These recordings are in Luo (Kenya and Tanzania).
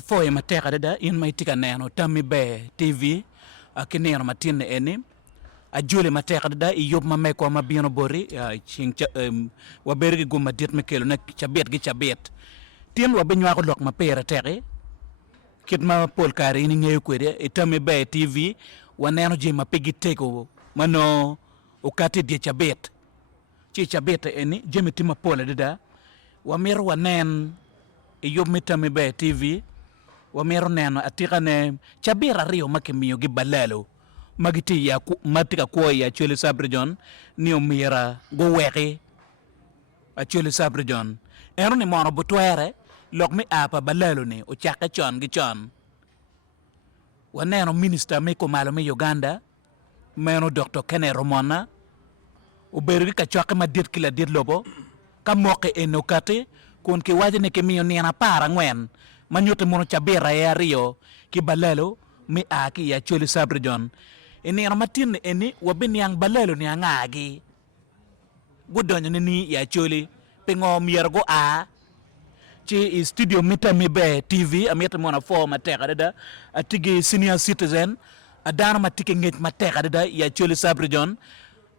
foi mateka dada in mai tika neno Tammy Be TV akinero matin eni ajule mateka dada iyob mame ko mabino bori ching wabergi guma dit mekelo na chabet gi chabet tien wabenywa ko lok mapera teke kit ma pol kare ini ngeyo kwede Tammy Be TV waneno je mapigi teko mano ukati die chabet chi chabet eni jemi tima pole dada wamiro wanen iyob mi Tammy Be TV wamiro neno atika ne chabira rio makimiyo gi balalo magiti ya matika ko ya chole Sabrejon ni omira go weki a chole Sabrejon ero ni mono butwere lok mi apa balalo ni o chaka chon gi chon waneno minister mi ko malo mi Uganda meno Dr. Kenneth Romona ubergi ka chwake madit kila dit lobo ka moke enokate kun ki waje ne kemiyo ni na para ngwen manyote mono chabira ya rio ki balalo mi aki ya chole Sabrejon ini ramatin eni wabini yang balalo ni angagi gudonyo ni ya chole pengo miergo a ci studio mi Tammy Be TV ameta mona fo mateka dada atigi senior citizen adana matike ngej mateka dada ya chole Sabrejon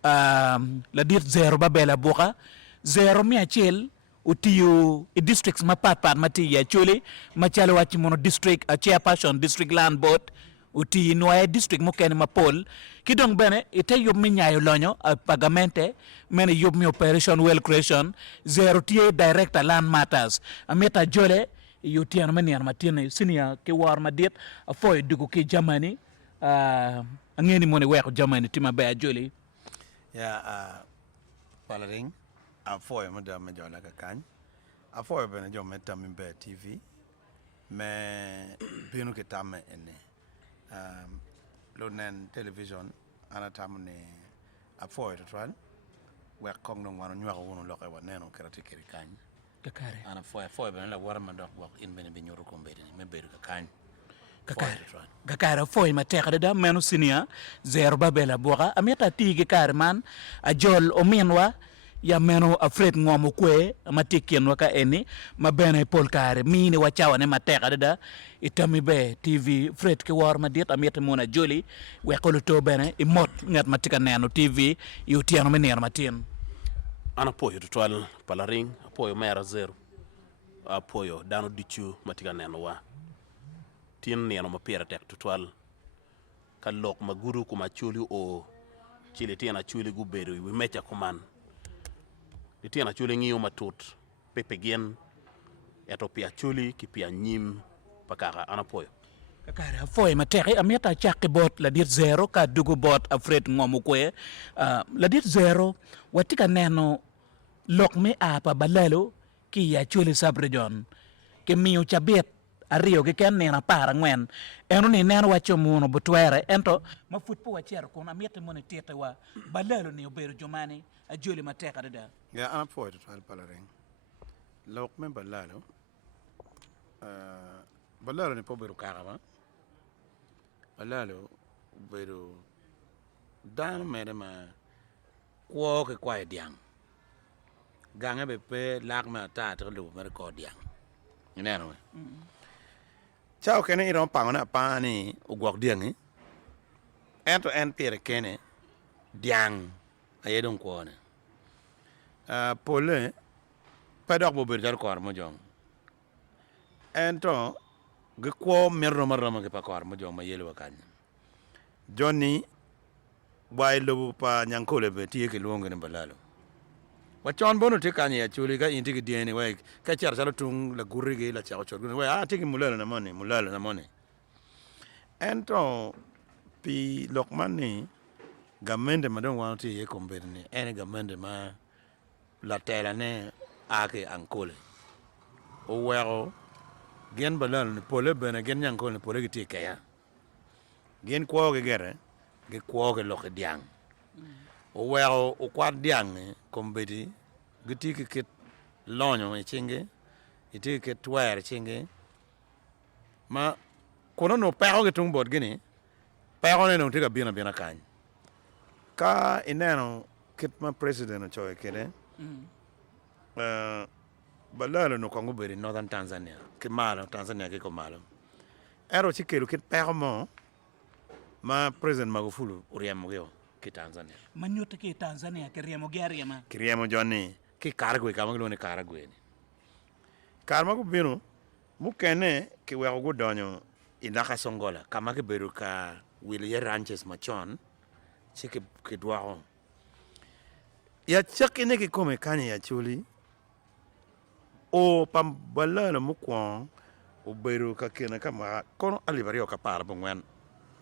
la dit zero babela boka zero mi achel utiyu districts mapat mati ya chole machalo wachi mono district a chairperson district land board uti noye district mukene mapol kidong bene ite yob mi nyayo lonyo pagamente mene yob mi operation well creation zero tie director land matters ameta jole yutian mani armatine sinia ke war madit afoy dugu ki jamani ngeni mone weko jamani tima be jole ya palaring afoy madam me jola ka kan afoy bene jo me Tammy Be TV me binu ke tamme ene lonen television ana tamne afoy to tran we kong no wano nywa wono loke waneno kerati kiri kan kakare ana foy bene la warma dok wak in bene be nyoro kombedi me beru ka kan kakare foy mateka dada meno sinia zero babela boka ameta tigi kare man a jol ominwa ya meno afred ngomo kwe matikien waka eni mabene pol kare mini wachawa ne mateka dada Tammy Be TV fred ke war madit ameta mona joli we kolo to bene imot ngat matika neno TV yutiano menero matin ana poyo tutwal palaring apoyo mera zero apoyo dano dichu matika neno wa tin neno mapera tek tutwal kalok maguru kuma chuli o chile tiana chuli guberu wi mecha kuman tiana chuli ngiyo matut pepe gen eto pia chuli ki pia nyim pakara ana poyo kakare foy mateke ameta chake bot la dit zero ka dugu bot afred ngomo kwe la dit zero watika neno lok me apa balalo ki ya chole Sabrejon ke miyo chabet ario ke ken nena para ngwen eno ni neno wacho muno butwere ento mafut po wachiero kuna ameta mone tete wa balalo ni oberu jomani a jole mateka dada ya ana foy to tran palaring lok me balalo ni po beru karama balalo beru dan mere ma kwo ke kwa diang gange be pe lak ma ta to lu mer ko diang neno chao kene iron pangona pa ni ugwak diang ni ento en pere kene diang ayedon ko ne pole pedok bo ber jar kor mo jong ento ge kwo merro marama ke pakor mo jong ma yelo kan Johnny bay lo pa nyankole be tie ke longo ne balalo wachon bono te kanye chuli ga inti ke diene we ka char salo tung la gurige la chao chor we tiki mulalo na mone ento pi lokman ni gamende madon wanti ye komberne ene gamende ma la tela ne ake ankole o wero gen balalo ni pole bena gen nyankole ni pole giti kaya gen kwo ge gere ge kwo ge loke diang o wero o kwad diang kombedi giti ke lonyo e chinge iti ke twer chinge ma kono no pero ge tung bod gini pero ne no tiga bina kan ka ineno kit ma president choy kede balalo no kongo beri northern Tanzania ke malo Tanzania ke ko malo ero ci kelu kit permo ma president Magufuli uriamo yo ke Tanzania Manyuta ke Tanzania ke riemo giariema. kiriamo joni ki kargo kama lo ne kargo ni karma ko bino mukene ke wego go donyo inaka songola kama ke beru ka Willie Ranches machon chike ke dwao ya chakine ke come kanye ya chuli o pam balala mukwan o beru ka kena kama kono alibario ka par bongwen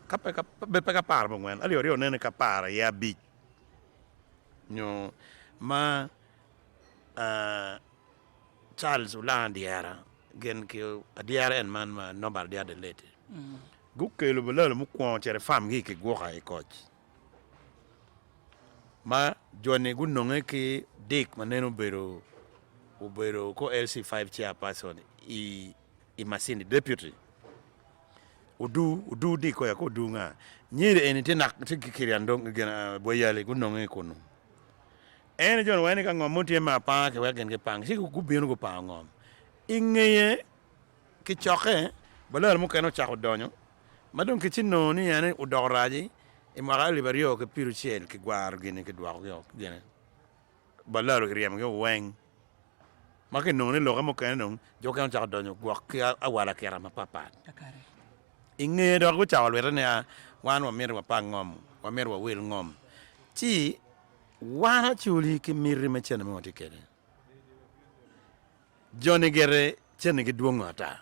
ka be ka par bongwen alibario nene ka par ya bi nyo ma Charles Ulandiara gen ke adiara en man ma nobal dia de lete gukelo balala mukwan chere fam gi ke goka e coach ma jone gunonge ke dik maneno beru ubero ko LC5 chairperson i Masindi deputy udu di ko ya ko dunga nyire eni te nak te kiriandong gena boyale gunonge kono ene jon wani ka ngom mutie ma pa ke wagen ke pang si ku bienu ko pa ngom ingeye ki choke balal mu kano chako donyo madon ki chino ni yani udoraji e magali bario ke piru chel ke gwar gene ke dwa ko gene balal riem ke weng make no ne lo mo kan no jo kan chako donyo gwa ke awala ke rama papa Takare. ingeye do ko chawal wera ne wan wa mer wa pa ngom wa mer wa wel ngom ti wana chuli ki mirri me chene mo tikere joni gere chene gi duongata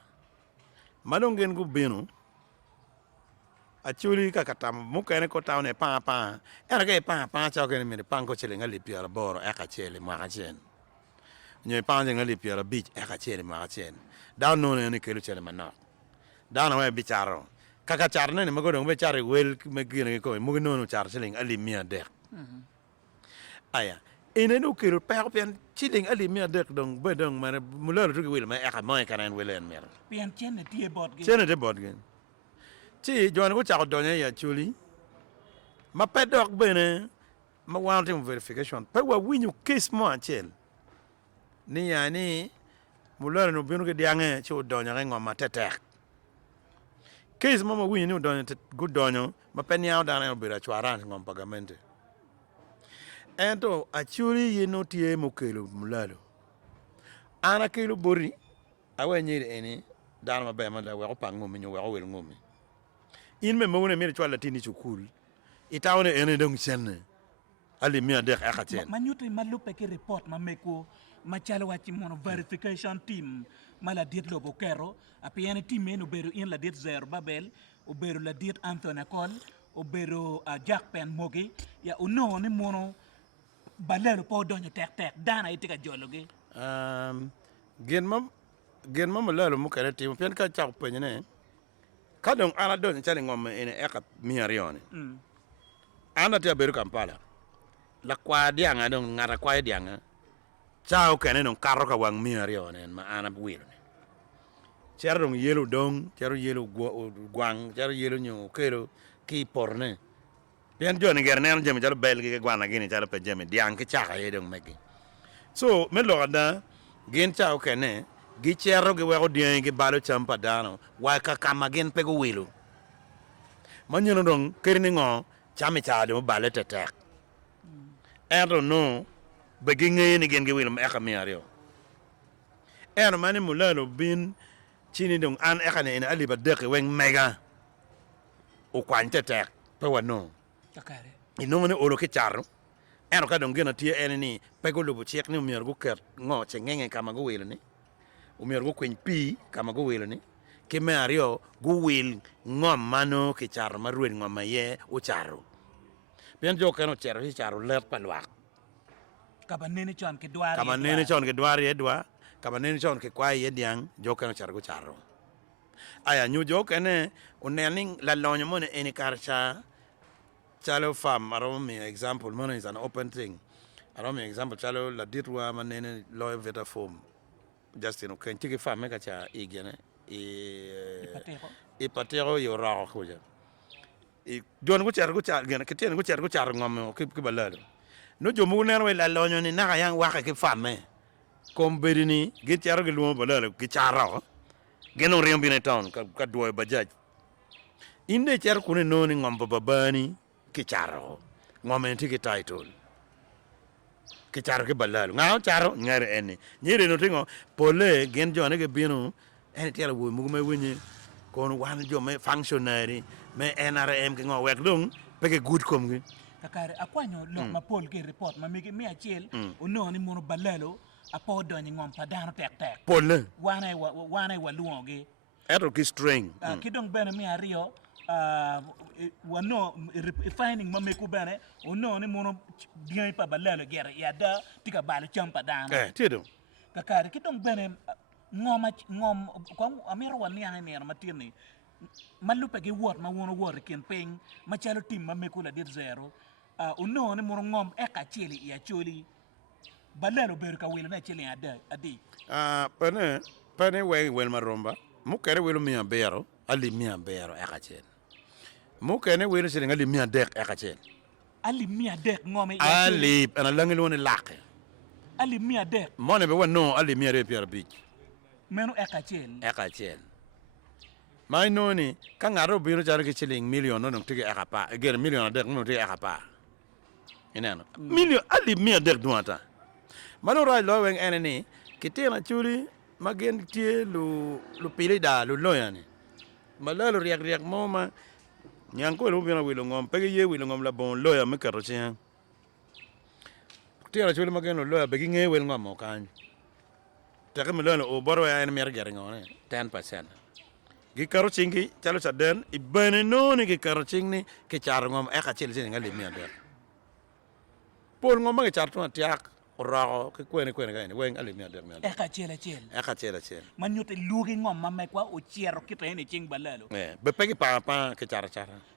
malongen gu binu a chuli ka katam mukene ko tawne pa era ke pa cha ke mi pa ko chele ngali piara boro e ka chele ma ka chen nyoy pa ngali piara beach e ka chele ma ka chen down no ne ke lu chele manok down no be charo kaka charne ne mago dong be chare wel me gine ko mo no char chele ali mia de aya ene no kiro pa pen chilling ali mia de dong be dong mane mulo ru wel ma e ka mo e kan welen mer Pian chene tie bot ge. chene de bot gen ti joan ko cha do ya chuli ma pedok bene ma wanting verification pe wa winyu case mo achel ni yani mulo no binu ke diange chi do nya ngom ma tetek case mo ma winyu ni do nya good do nya ma pen ya da na bira chwaran ngom pagamente ento achuli yeno tie mo kelo mulalo ana kelo bori awe nyiri eni dan ma be ma da wa ko pango mi nyo wa wel ngomi in me mo ne mi chwala tini chukul itawne ene dong chenne ali mi adek akaten Manyuta malupe ke report ma meko ma chalo wachi mono verification team mala diet lobo kero api ene team eno beru in la diet zero babel o beru la diet Anthony Cole o beru Jack Pen Mogi ya uno ni mono balelo po donyo tek dana itika jologe gen mam lalo mo kare tim pen ka chak penyene kadong ana don chale ngom ene eka mi arione ana te beru Kampala la kwa dianga dong ngara kwa dianga chao kene non karo ka wang mi arione ma ana bwiro cher dong yelo dong cher yelo gwang cher yelo nyo kero ki porne pen joni gerne an jemi jalo bel ke gwana gini jalo pe jemi diang ke chaka ye dong megi so me lo da gen chao kene gi cherro ge wego diang ge balo champa dano wa ka kama gen pe go wilu manyono dong kerni ngo chami cha do bale tetek ero no be nge ni gen ge wilu ma ka mi ario ero mani mulalo bin chini dong an ekane ina ali ba deke weng mega o kwante tetek pe wano Takare. inong ne olo ke charro eno ka dong gena tie ene ni pego lubu chek ni umier go ker ngo chengenge kama go welo ni umier go kwen pi kama go welo ni ke me ario go wil ngom mano ke charro marwen ngom maye o charro bien jo keno charro hi charro let palwak Kaba nene chon ke dwari. kama nene chon ke dwar ye dwa kama nene chon ke kwa ye diang jo keno charro go charro aya nyu jo kene unening la lonyo mo ne eni karcha chalo fam aro mi example money is an open thing aro mi example chalo la ditwa manene loy veta form just you know kan tiki fam me ka cha igene e patero yo ra ko ja e don go char gene keten go char ngom ke balalo no jo mu ne la lonyo ni na yang wa ke fam me komberini gi charo gi lumo balalo gi charo geno riyo bine town ka duoy bajaj inde char kune noni ngombo babani ki charo ngome ti ki title ki charo ki balalo ngao charo ngare eni nyire no tingo pole gen jone ke bino eni tiala wo mugume wenye kon wan jo me functionary me NRM ki ngo wek lung peke good kom gi kakare akwanyo lok mapol ke report mamigi mi achiel unoni mono balalo apo donyi ngom padano tek pole wane waluongi eto ki string kidong bene mi ario wano finding mameku bene unoni mono bien pa balalo gere yada tika balu champa dano tido kakare kidong bene ngom ko amiro waniang ne matini malupe gi wot ma wono wor ken ping machalo tim mameku la dit zero unoni mono ngom eka chili ya choli balelo ber ka wilo na chili adi pane we wel maromba mukere welo mia bero ali mia bero eka chen mukene welo sele ngali mia dek eka chen ali mia dek ngome ali ana langi woni lake ali mia dek mone be wonno ali mia re pierre beach menu eka chen mai noni ka ngaro biro jaro ke chiling million no tigi eka pa ger million dek no tigi eka pa inano million ali mia dek duata mano rai lo wen eneni kitena chuli magen tie lu pili da lu loyani malalo riak moma nyanko lu bina wilo ngom pege ye wilo ngom la bon loya me karo chen tena chuli magen lu loya begi nge wel ngom mo kan take me lo o boro ya en mer ger ngone 10% gi karo chingi chalo chaden ibane no ni gi karo chingni ke char ngom e ka chil sin ngali mi ande pol ngom ma char to tiak oro ke kwene ga ni wen ali mi ande eka chel man nyute lugi ngom ma me kwa o chiero kitene ching balalo be pegi pa ke char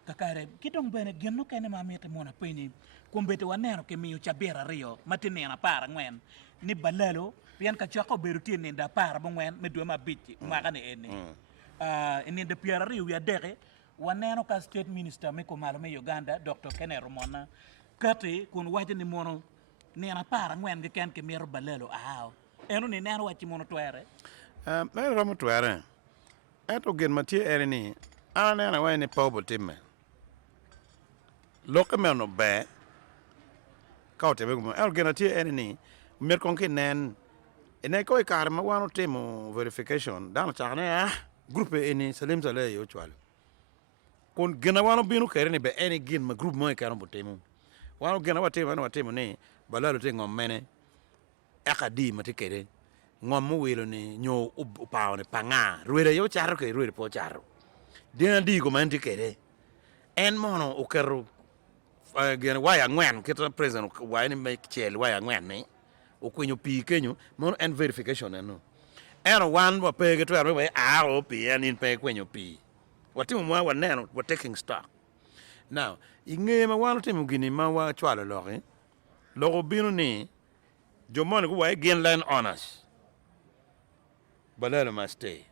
kakare kidong bene genno kene ma mete mona pini kumbete waneno ke miyo chabera rio matinena para ngwen ni balalo pian ka chako beru tin nda para ngwen me do ma bichi maka ne ene ini de piara rio ya dere waneno ka state minister me ko malo me Uganda Dr. Kenneth Romona kati kun wajani mono nena para ngwen ke ken ke mero balalo ahaw eno ni neno wachi mono twere me romo twere eto gen matie ereni ana na wani pawbo timme loke me no be ka te be mo el gen matie ereni mer kon ke nen ene ko ikar ma wano timo verification dan chane groupe eni salim sale yo chwal kon gena wano binu kere ni be eni gin ma group mo ikar mo timo wano gena watimo ni balalo te ngom mene akadi matikere ngom mo welo ni nyo upawne panga ruere yo charo ke ruere po charo dina di ko man tikere en mono ukero gena waya ngwen kita president waya ni make chel waya ngwen ni ukwenyo pi kenyo mono en verification eno eno wan wa pege to aro we aro pi en in pe kwenyo pi watimo mwa waneno wa taking stock now inge ma wano timo gini ma wa chwalo logi logo binu ni jomone ko way gen land honors balalo must stay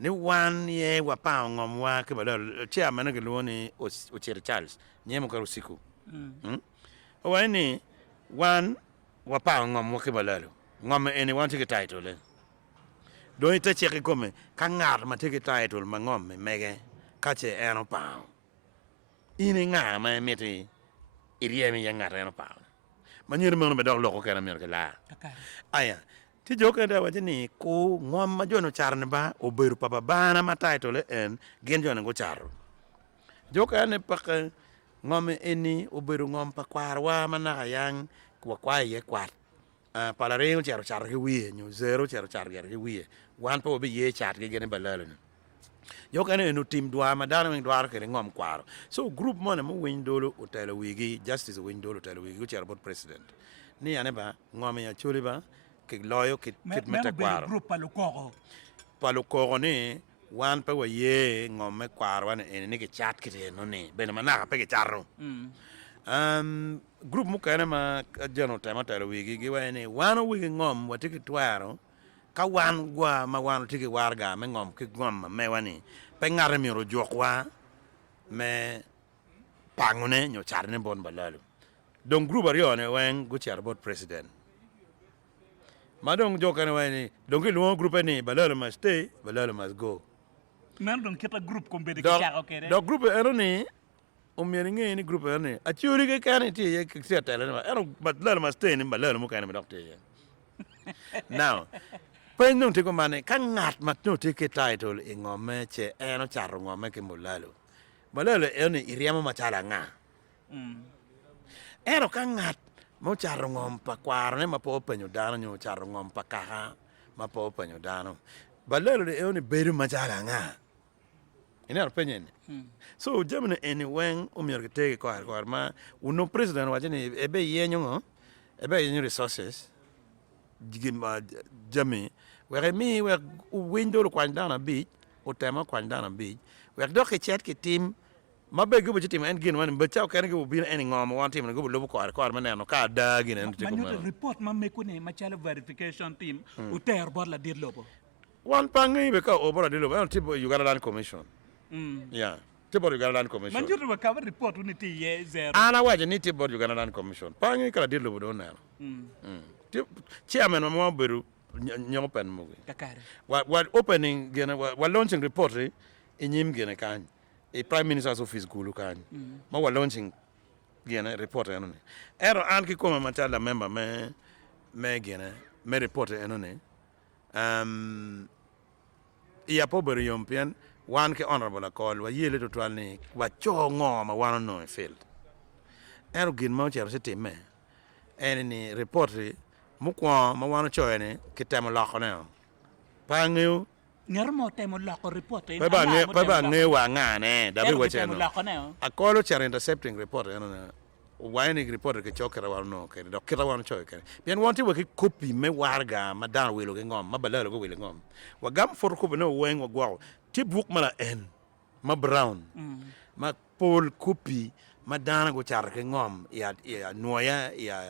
ni wan ye wa pa ngom wa ke balalo chairman ke loni o chere Charles nyemo karo siku o way ni wan wa pa ngom wa ke balalo ngom eni wan tike title le do ita cheke kome ka ngar ma tike title ma ngom me mege ka che eno pa ini nga ma meti iriemi ya ngar eno pa manyer mo be dog loko kana mer la aya ti joka da wajini ko ngom ma jono charne ba o beru papa bana ma title en gen jono go charo joka ne pak ngom eni o beru ngom pa kwarwa mana yang kwa ye kwat palare charo char ke wiye nyu zero charo char ke wiye wan po be ye chat ke gen balalo joka ne no team dwa madana ng dwa ke ngom kwaro so group mo ne mo windolo hotel wigi justice windolo hotel wigi charo bot president ni ane ba ngom ya chuli ba ke loyo ke meta kwaro group palu koro ni wan pa waye ngom me kwaro wan ni ke chat ke no ni ben manaka pe ke charro group mo kana ma jano tema hotel wigi gi wa ni wano wigi ngom watike twaro ka wan gwa ma wan tike warga me ngom ke ngom me wani pe ngare mi ro jokwa me pangune nyo charne bon balalo don group ari one wen go char bot president Madong jokan wani donki luon group ni balalo must stay balalo must go nan don kita group ko be de dog ka okay dog group ero ni umieringe ni group ero ni achuri ke kan ti ye ke sia tele ma ero balalo must stay ni balalo mo kan mi doctor ye now pen non ti ko mane kan ngat mat no ti ke title ingome che eno charo ngome ke mulalo balalo ero ni iriamo machala nga ero kan ngat mo charo ngom pa kwar ne ma po penyo dano nyo charo ngom pa kaha ma po penyo dano balelo de oni beru machala nga ina penyen so jamne eni wen umior ke ko ma uno president wajeni ebe yenyo ngo ebe yenyo resources jigima jami were mi we window ko ndana bi o tema ko ndana bi we do ke chat ke team ma be go team en gin wan be chaw kan go bi en ngom wan team go lobo ko ma neno ka da gin en man yote report ma me ko ne ma chala verification team o ter bor la dir lobo wan pangi be ka obora dir lobo en tipo Uganda Land Commission yeah tipo Uganda Land Commission man yote ka report ni ti ye zero ana waje ni tipo Uganda Land Commission pangi kala dir lobo do na chairman mo beru nyopen mo kakare what opening gena what launching report inyim gena kan a prime minister's office gulu kan ma wa launching gena report eno ne ero an ki koma matala member me gena me report eno ne iya po beru yompian wan ke honorable call wa yele to twal ni wa chongo ma wan no field ero gin ma chero setime ene ni report mukwa ma wan choene kitamo lakone pangeu ngar mo temo la ko report pa ba nge wa ngane da be wacheno akolo chara intercepting report eno wine report ke chokera wa no ke do kira wan choke bien wanti we copy me warga madan welo ke ngom mabalalo go welo ngom wa gam for ko no wen wa gwa ti book mala en ma brown ma pol copy madan go char ke ngom ya noya ya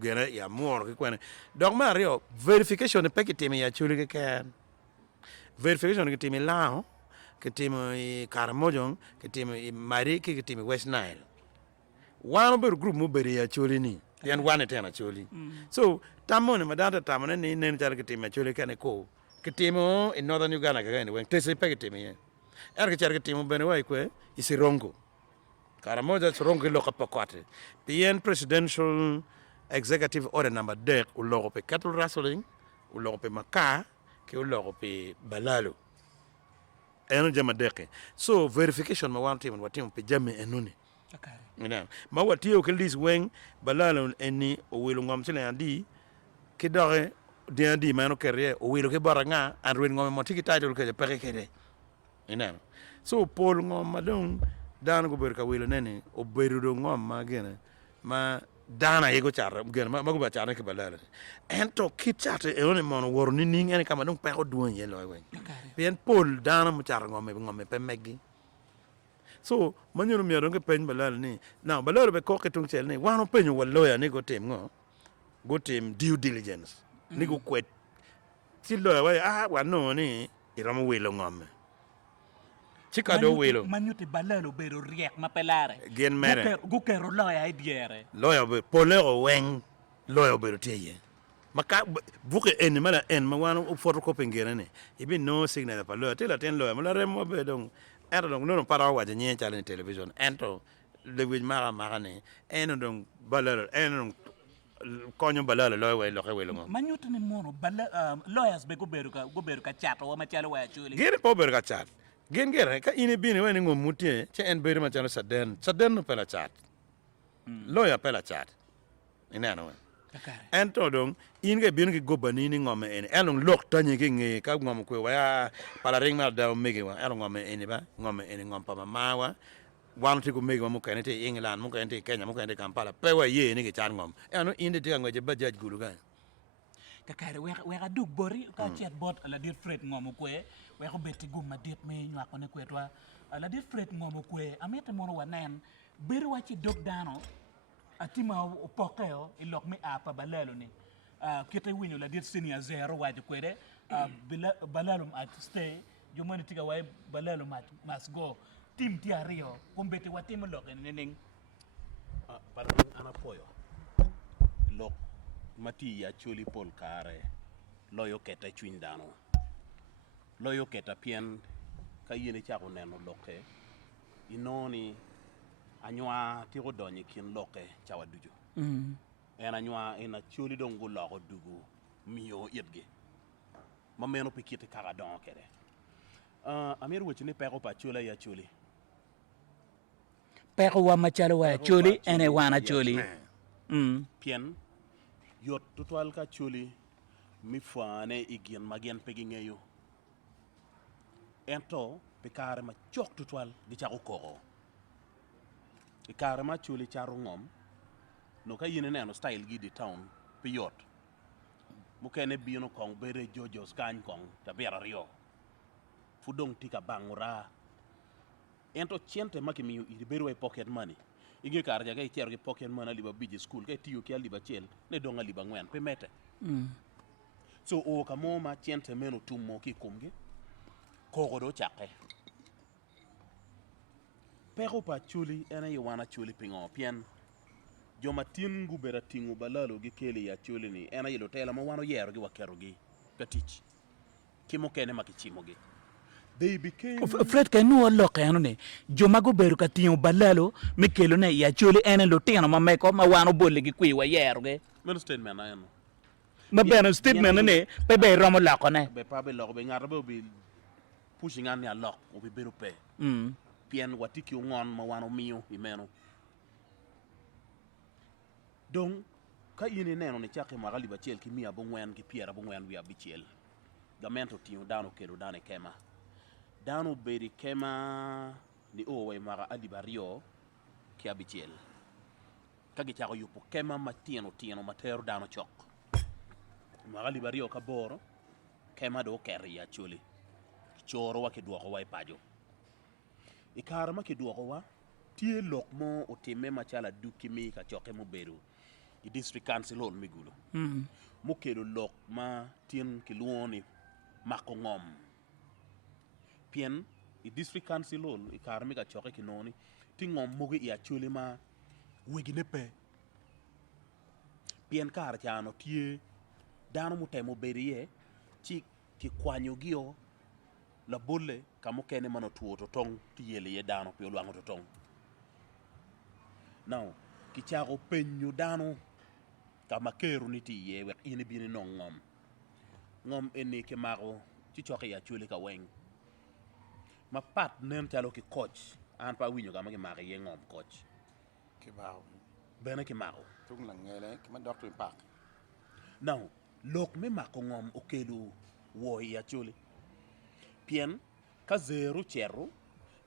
gere ya mor ke kwene donc mario verification de paquet me ya chuli ke kan verification ke timi lao ke timi Karamojong ke timi Mariki ke timi West Nile one ber group mo beri ya chuli ni yan wane tena chuli so tamone madata tamone ni nen tar ke timi chuli kan ko ke timi in northern Uganda ke ni wen tese paquet timi er ke char ke timi bene wai ko isirongo Karamoja sirongo lo kapakwate bien presidential executive order number dek ulogo pe cattle rustling ulogo pe maka ke ulogo pe balalo eno jama deke so verification ma wanti man watim pe jame enuni kakare ina ma wati o ke lis wen balalo eni o welo ngom sile andi ke dore de andi mano kerye o welo ke baranga and wen ngom mo tiki title ke pere kede ina so pol ngom madong dan go ber ka welo nene o beru do ngom ma gene ma dana yego char gen ma go ba char ke balala ento kit chat e on mon wor ni ning en kama donc pe ko duon ye loy wen bien pol dana mu char ngome pe meggi so manyo mi ron ke pen balala ni na balala be ko ke tung chel ni wano penyo wal lawyer ni go tem ngo go tem due diligence ni go kwet ti lawyer wa wa no ni iramo welo ngome chika do welo manyute balalo bero riek mapelare gen mere go kero lawyer idiere lawyer be polero wen lawyer be teye maka buke en mala en ma wan photocopy ngene ne ibi no signal pa lawyer tela ten lawyer mala remo be donc era donc non para wa nye challenge television ento le wi mara ne en donc balalo en donc konyo balalo lawyer lo xewelo mo manyute ni mono lawyers be go bero ka chat o ma chalo wa chuli gere po ber ka chat gen gere ka ine bini wani ngom mutie che en beri ma chalo saden no pela chat lawyer pela chat ina no kakare ento dong inge bin ki gobani ni ngome en elong lok tanye ki nge ka ngom ko wa pala ring ma da mege wa elong ngome en ba ngome en ngom pa ma wa wan ti ko mege mo kan te England mo kan te Kenya mo kan te Kampala pe wa ye ni ki chat ngom eno inde te ngwe je bajaj gulu ga kakare we ga dug bori ka chat bot la dir fret ngomo kwe we ko beti gumma dit me nywa ko ne kwetwa la dir fret ngomo kwe amete mono wanen beri wachi dog dano atima pokeo ilok me apa balalo ni kita winyo la dir senior zero waji kwede balalo at stay jomani tiga way balalo must go team ti ario kumbete watim lok nening para ana poyo lok mati ya chuli pol kare loyo keta chuny dano loyo keta pien ka yene chako neno loke inoni anywa tiko donye kin loke chawa dujo en anywa ina chuli dongo loko dugu miyo yetge mameno pikite kaka dongo kere amir weche ni peko pa chula ya chuli peko wa machalo wa chuli ene wana chuli pien yot tutwal ka chuli mi fane igien magien pegi ngeyo ento pikare ma chok tutwal gi chako koko ikare ma chuli charo ngom no ka yine neno style gi di town piyot mukene bino kong bere jojo skany kong tabera rio fudong tika bangura ento chiente maki miyo iri beru e pocket money inge kar jaga ichero gi pocket money liba biji school ka tiyo ki liba chel ne donga liba ngwen pe mete so o kamo ma chiente meno tumo ki kumge koko do chake pero pa chuli ena yiwana chuli pingo pien joma tin gubera tingu balalo gi kele ya chuli ni ena yelo tela ma wano yero gi wakero gi katich kimo kene makichimo gi they became Fred ke nuo loke anu ne joma go beru ka tiyo balalo mikelo ne ya chuli ene lo tino ma meko ma wano bolle gi kwi wa yero ge men statement na eno ma beno statement ne pe be romo lako ne be pa be lok be ngara be pushing an ya lok o be beru pe pien watiki ngon ma wano miyo imeno donc ka yini neno ni chake magali ba chel ki mia bo ngwen ki piera bo ngwen wi abichel gamento tiyo dano kelo dane kema dano beri kema ni owe mara alibario ki abichel kagi chako yupo kema matino tino matero dano chok mara alibario ka boro kema do keri ya chuli choro wa kiduoko wa ipajo ikara ma kiduoko wa tie lok mo otime machala duki mi ka choke mo beru i district council ol migulo mo kelo lok ma tien kiluoni mako ngom pien i district council ol i kar mi ka choke kinoni ti ngom mo gi ya chuli ma wegi ne pe pien kar chano tie dano mo temo berie chi ki kwanyo gio la bolle kamo kene mano tuo to tong ti yele ye dano pe luango to tong now ki chago penyu dano kama keru ni ti ye wek ini bini no ngom ene ke mago ci choke ya chuli ka weng ma pat nen chalo ki coach an pa winyo kama ki magi ye ngom coach ki baaw bene ki mago tung la ngele ki ma doctor pak now lok me mako ngom okelu wo ya chuli pien ka zero cherro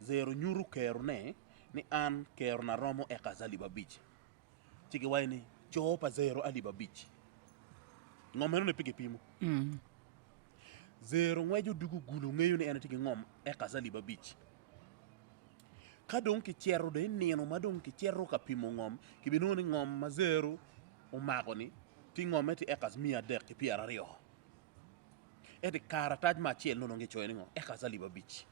zero nyuru keru ne ni an keru na romo e kazali babich chiki waini chopa zero ali babich ngomeno ne pige pimo zero ngwejo dugu gulu ngeyo ni ene tigi ngom e kazali babich ka don ki cherro de nino ma don ki cherro ka pimo ngom ki binoni ngom ma zero o mago ni ti ngom eti e kaz mia der ki piara rio edi kara taj ma chiel no ngi choyni ngo e kazali babich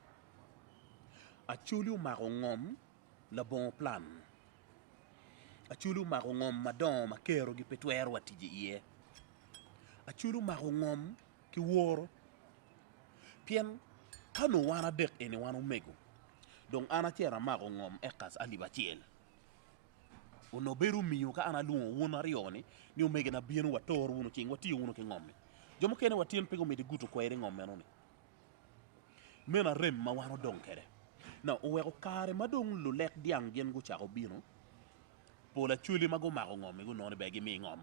a chuli umago ngom la bon plan a chuli umago ngom madon ma kero gi petwer watiji iye a chuli umago ngom ki woro pien kano wana dek ene wana umego donc ana chera mago ngom e kaz ali bachiel uno beru miyo ka ana luo wona rioni ni umege na bienu wator wono ching wati wono ki ngom jomo kene watien pego medi guto ko ere ngom menoni mena rem ma wano don kere na uweko kare madong lu lek diang gen go chako bino pola chuli mago mago ngom go nono begi mi ngom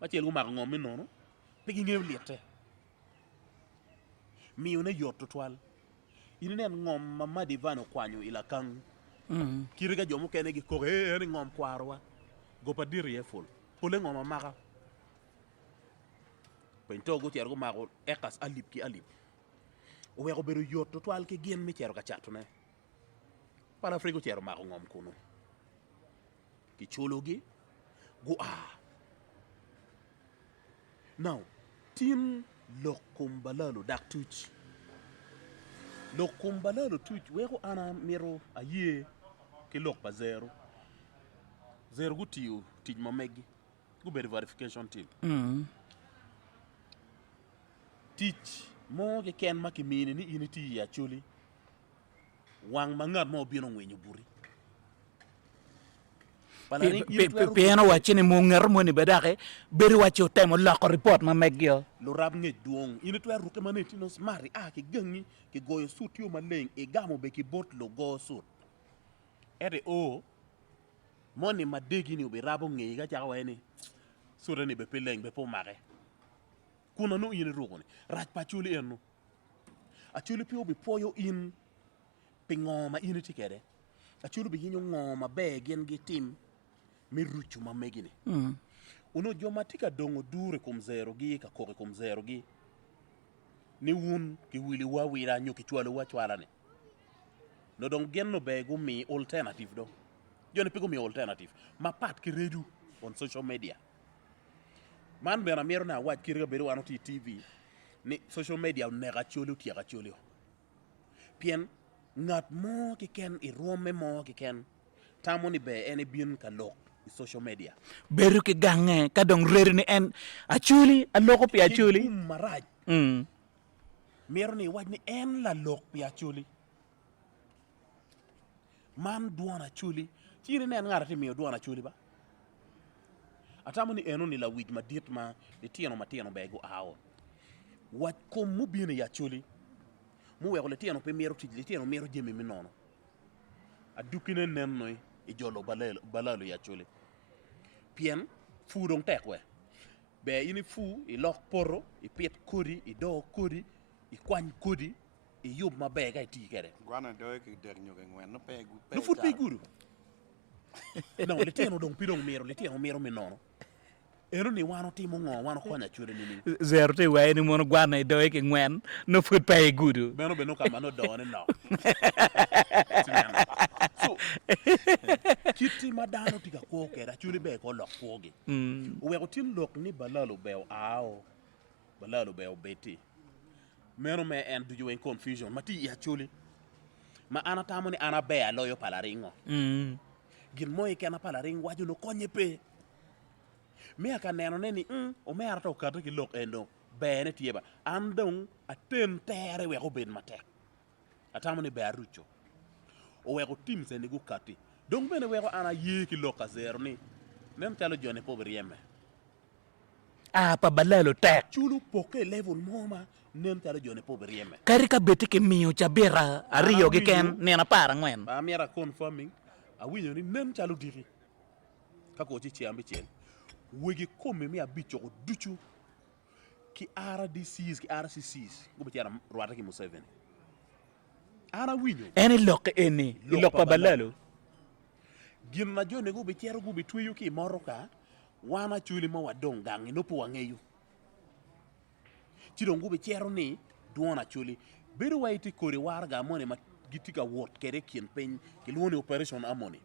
ma chel go mago ngom mi nono pegi ngew liete mi une yotto twal ini nen ngom ma divano kwanyo ila kang kiriga jomo kene gi ko ene ngom kwarwa go pa dir ye ful pole ngom maga pento go tier go mago ekas alip ki alip o wego beru yotto twal ke gen mi tier ka chatune para frigo tier mago ngom kuno ki chologi go now tin lokum balalo dak tuch lokum balalo tuch wego ana miro aye ki lok pa zero zero gutiyo tij mamegi Gubed verification team. Teach mo ke ken makimini ni initi ya chuli. Wang mangat mo bino ngwenyo buri. Piano wachini munger mo ni bedake beri wacho temo lako report ma megyo. Lorab nge duong ini twa ruke maneti no smari ki gangi ki goyo suit yo maleng e gamo be ki bot lo go suit. Ede o moni madegi ni be rabo nge ga cha wani. Sura ni be peleng be po mare. Kuna no ini rukoni. Raj pa chuli enu. A chuli pi obi poyo in pingoma ini tikede. A chuli bi hinyo ngoma be gen gi tim mi ruchu ma megini. Uno joma tika dongo dure kum zero gi ka koke kum zero gi. Ni wun ki wili wa wira nyo ki chwalo wa chwala ne. No dong gen no be go mi alternative do. Jone pigo mi alternative. Ma pat ki redu on social media. Man bena mero na wat kiriga beru wano ti TV. Ni social media nega cholo tia ga cholo. Pien ngat mo ki ken I rome mo ki ken. Tamo ni be ene bin ka lok social media. Beru ki gange kadong reri ni en achuli aloko pi achuli. Maraj. Mero ni waj ni en la lok pi achuli. Man duana chuli. Chiri nen ngarati miyo duana chuli ba. Atamo ni eno ni la wij madit ma ni tieno bego awo. Wat kom mu bine ya chuli. Mu weko le tieno pe mero tijli tieno mero jemi minono. Adukine nen noi ijolo balalo ya chuli. Pien fu dong tekwe. Be ini fu I lok poro, I piet kodi, I do kodi, I kwany kodi, I yub ma be ga ti kere. Gwana do ki der nyoge ngwen no pe gu pe. No fu pe guru. No le tieno dong pidong mero, le tieno mero minono. Ero ni wano timo ngo wano konya chule nini. Zero te wa ni mono gwana do ki ngwen no fut pa gudu. Beno kama no do ne no. So kiti madano tika ko kera chule be ko lok fogi. We ko tin lok ni balalo be ao. Balalo be beti. Meno me en du in confusion mati ya chule. Ma ana tamo ni ana be aloyo palaringo. Gin moy kena palaring waju no konye pe. Me aka neno neni o me arata okata ki lok endo bene tieba andong aten tere we go ben matek atamo ni be arucho o we go tim se ni go kati donc bene we go ana ye ki lok zero ni nem talo jone po rieme pa balalo tek chulu poke level moma nem talo jone po rieme karika beti ke miyo chabera ariyo gi ken nena para ngwen ba miera confirming a winyo ni nem talo diri kako chi ambi chen wegi kome mi abicho ko duchu ki RDCs ki RCCs go betiara Rwanda ki Museveni ara winyo eni lok eni lok pa balalo gin na jone go betiara go betweyo ki moroka wana chuli ma wadong gangi no po wangeyu chiro go betiara ni duona chuli beru waiti kore warga mone ma gitika wot kere kien pen ki lone operation amoni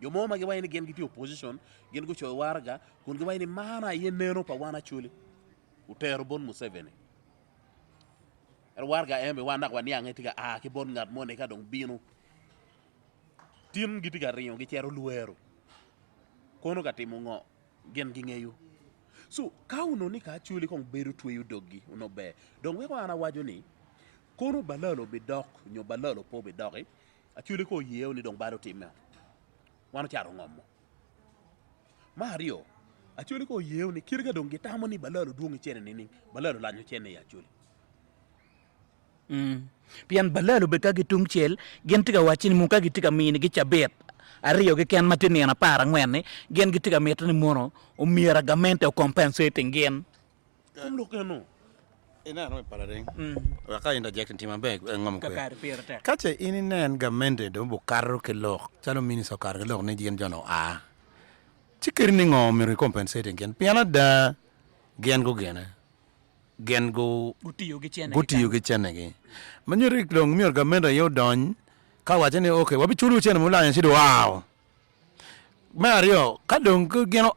yo mo magi wayni gen giti opposition gen go cho warga kun go wayni mana yeneno pa wana chuli utero bon Museveni warga embe wana kwa niange tiga ki bon ngat mo ne ka dong binu tim giti ga riyo gi chero luero kono ka timo ngo gen gi ngeyu so kauno ni ka chuli kong beru tweyu doggi uno be dong we ko ana wajo ni kono balalo be dok nyo balalo po be doki a chuli ko yew ni dong baro timme wano charo ngomo Mario achuli ko yew ni kirga dong gitamo ni balalo duongi chene nini balalo lanyo chene ya chuli pian balalo be ka gitung chel gen tiga wachini muka gitika mini gi chabet ariyo gi ken matini na para ngwen gen gitika metani mono o miera gamente o compensating gen lo keno ina no palaring waka interject ntima be ngom ko kakar pirate kache ini nen gamente do bu karro ke lok chalo mini so kar ke lok ne gen jono chikir ni ngom mi compensating gen piana da gen go gutiyo gi chene gi manyuri long mi gamente yo don ka wache ni okay wabi chulu chene mulanya sido wow Mario kadong ko geno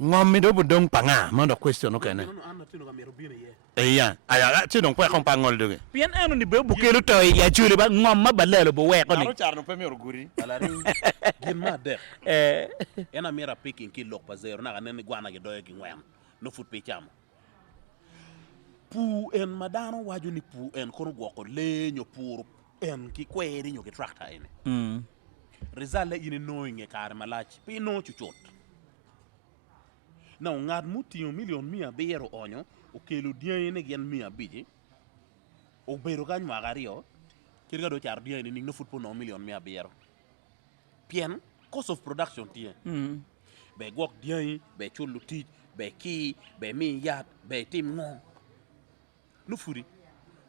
ngom mi do bu dong panga mondo question okay ne ya aya ti don kwa kompa ngol doge pian anu ni be bukelu to ya chule ba ngom ma balelo bo we ko ni aro char no premier guri Palaring gin ma dek ena mira picking ki lok pa zero na kanen gwana gi doye gi ngwen no fut pe cham pu en madano waju ni pu en kono gwoko lenyo pur en ki kweri nyo ki tractor ene result ine knowing e kare malach pi no chuchot na ngad mutio million mia bero onyo o kelo dien ne gen mia biji o bero kan magario kirga do char dien ni no fut po no million mia bero pien cost of production tie be gok dien be chulu ti be ki be mi yat be tim ngo no furi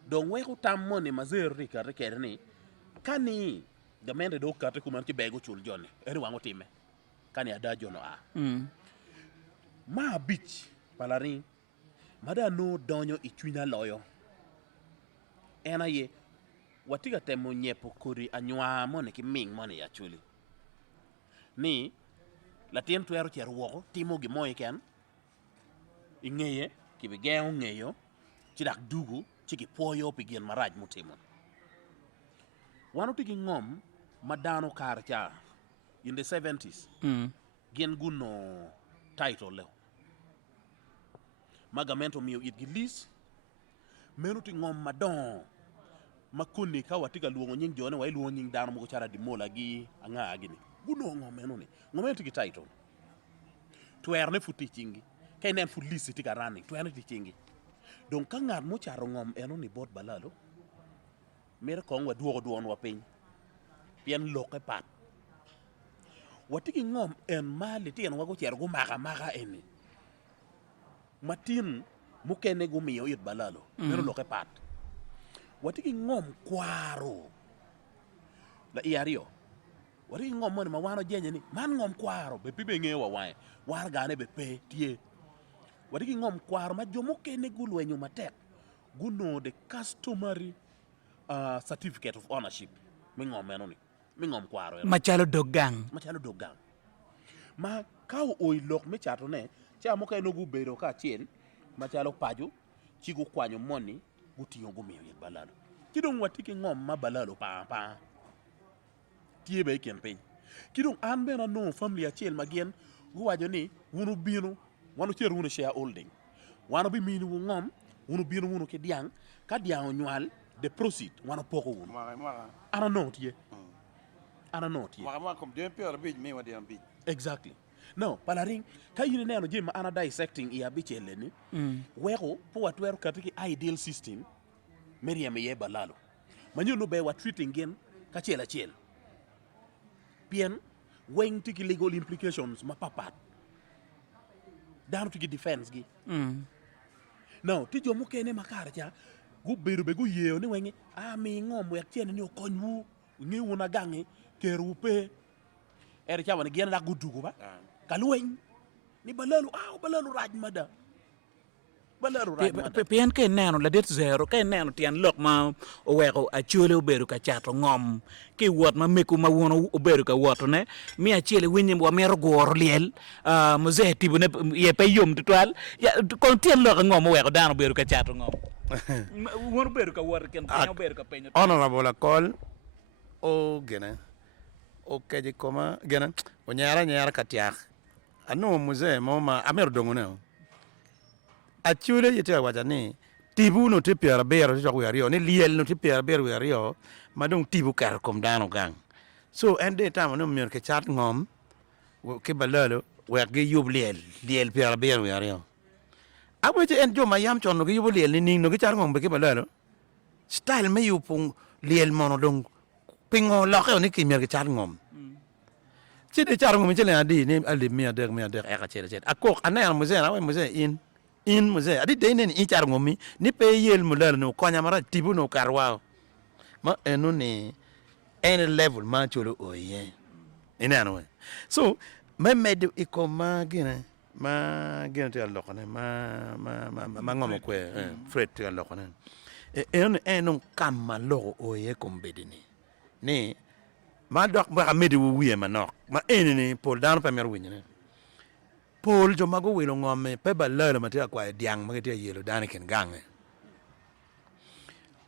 donc we ko tam money mazer rika rekerni kani gamende do karte kuman ci bego chul jonne eri wango time kani ada jono a ma beach Palaring mada no donyo ichwinya loyo ena ye watiga temo nyepo kuri anywa mone ki ming mone ya chuli ni la tien tuero cher woko timo gi moy ken ingeye ki be geo ngeyo ci dak dugu ci ki poyo pi gen maraj mutimo wanu tigi ngom madano karcha in the 70s gen guno title le magamento mio it gilis menuti ngom madon makuni ka watiga luongo nying jone wai luongo nying dano mo chara di mola gi anga agini guno ngom menuni ngom tigi title tuer ne futi chingi kay nen fu lisi tiga running tuer ne ti chingi donc ka ngat mo charo ngom enuni bot balalo mere ko ngwa duogo duon wa piny pien loke pat watigi ngom en mali tien wago cher go maka eni matin mukene go miyo yit balalo mere loke pat watigi ngom kwaro la iario watigi ngom moni mawano jenye ni man ngom kwaro be pibe ngewa wae war gane be pe tie watigi ngom kwaro ma jomo kene gulwenyo matek guno the customary certificate of ownership mingom menoni mingom kwaro machalo dogang ma kaw oy lok me chato ne cha mo kay no gu bedo ka chien machalo paju chi gu kwanyo moni gu tiyo gu miyo balalo kidong watiki ngom ma balalo pa tie be ken pin kidong an bena no family achiel magien gu wajo ni wunu binu wanu cher wunu share holding wanu bi minu ngom wunu binu wunu ke diang ka diang nyual the proceed wana poko wunu ana no tie ma comme bien peur bi me wadi am bi exactly no Palaring ka yine neno jima ana dissecting ya bi chele ni weko po watwer katiki ideal system meriam ye balalo manyo be wa treating gen ka chela pien weng tiki legal implications ma papat danu tiki defense gi no ti jomo kene makara cha gu beru be gu yeo ni wengi mi ngom wek chene ni okonyu ngi wona gangi keru pe cha woni gen la gudugo ba kalwen ni balalu raj mada pian ke neno la det zero ke neno tian lok ma o weko a chule o beru ka chato ngom ki wot ma meku ma wono o beru ka woto ne mi a chile winyim wa mero gor liel mo ze tibu ne ye pe yom tutwal ya kon tian lok ngom o weko dano beru ka chato ngom wono beru ka woto ken o beru ka penyo honorable call o gena o keji koma gena o nyara katiak ano muze moma amer dongone a chule yete wajani tibu no tipiara bero to yario ni liel no tipiara bero yario madong tibu kar kom dano gang so ende tamo no mer ke chat ngom ke balalo we ge yub liel piara bero yario abwe en jo mayam chon no ge yub liel ni no ge char ngom be ke balalo style me yupung liel mono dong pingo lokho ni ki mer ke chat ngom ci de char ngom chele adi ni ali mi adek e ka chele akok anel muze na we muze in muze adi de ne in char ngomi ni pe yel mulal no konya mara tibu no karwa ma enu ni any level ma cholo oye ina no so me med ikoma gina ma gina te lokone ma ngomo ko fred te lokone en kam lo oye kombedini ni ma dok ba medi wiye manok ma enini pol down pa mer winyene pol jo mago wilo ngome pe ba lalo matia kwa diang ma te yelo dan ken gange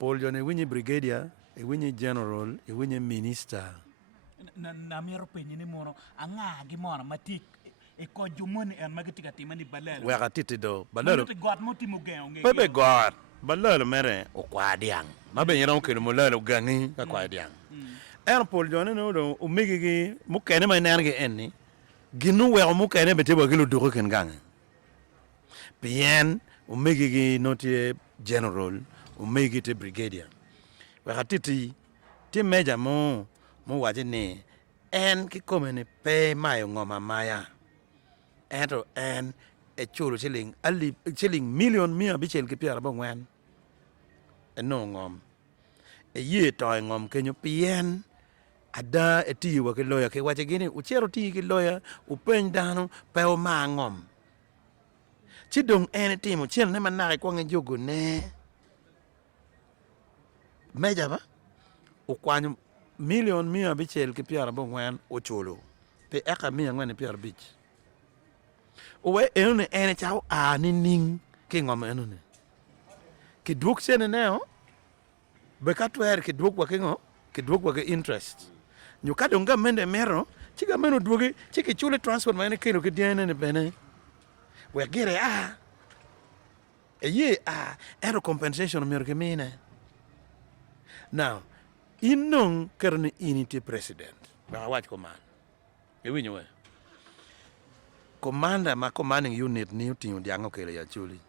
Paul John winyi brigadier winyi general winyi minister na mero penyi ni mono anga gi mono matik e ko jumoni en magiti ka timani balelo weka titi do balalo ti got mo timo geo nge bebe god balalo mere o kwa diang mabe nyira o kelo molalo gangi ka kwa diang en Paul John no do o migi gi mukene ma nerge enni ginu we o mukene bete bo gilo do ken gang bien o migi gi notie general o migi te brigadier weka titi ti meja mo waje ni en ki komene pe mayo ngoma maya ento en e chulo shilling million mia bichel ki piara bo ngwen no ngom e ye to ngom kenyo pien ada e ti wa ke loya ke wache gini uchero ti ki loya upen dano pe o ma ngom chidong en timo chel ne manake kwa nge jogo ne meja ba ukwanyo million mia bichel ki piara bo ngwen o chulo pe eka mia ngwen piara bich owe ene ene chao a ni ning ki ngom eno ne ki dwok sene neo be ka twer ki dwok wa ki ngo ki dwok wa ki interest nyu ka donga mende mero chiga meno dwogi chiki chule transport ma ene kelo ki diene ne bene we gire a e ye a ero compensation mero ki mine now inong karne initi president ba wach ko man e winyo we commander ma commanding unit ni utingo diango kele ya chuli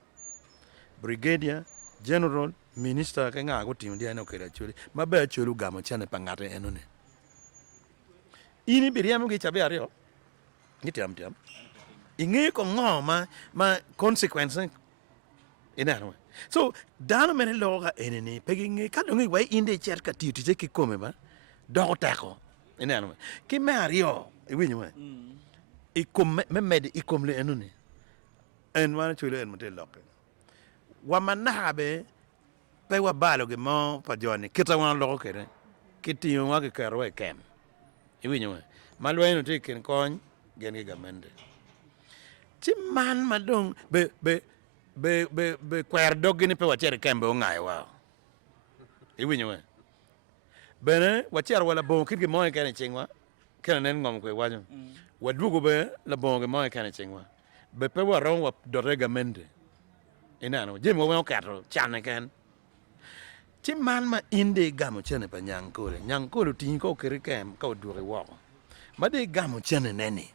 brigadier general minister ke nga go tingo diango kele ya chuli mabe chulu gamo chane pangate enone ini biriam gi chabe ario ngitiam tiam ingi ko ngoma ma consequence ina no so dano mene loga enene pegingi kadongi wai inde chat ka titi ke kome ba dogo tako ina no ki me ario winyo we ikom med ikom le enune en wana chule en mate loke wa manabe pe wa balo ge mo pa joni kita wana loko kere kiti wa ke karo e kem iwinyo malwe no te ken kon gen ge gamende ti man madong be kwer dogini pe wachere kembe o ngai wa iwinyo bene wachere wala bon kirge mo e ken chingwa ken nen ngom kwe wanyo wadugo be la bonge mo kana chingwa be pe wa ron wa dorega mende inano jemo wa kato chane ken ti man ma inde gamo chene pa nyankole tin ko kere kem ka odure wo ma de gamo chene nene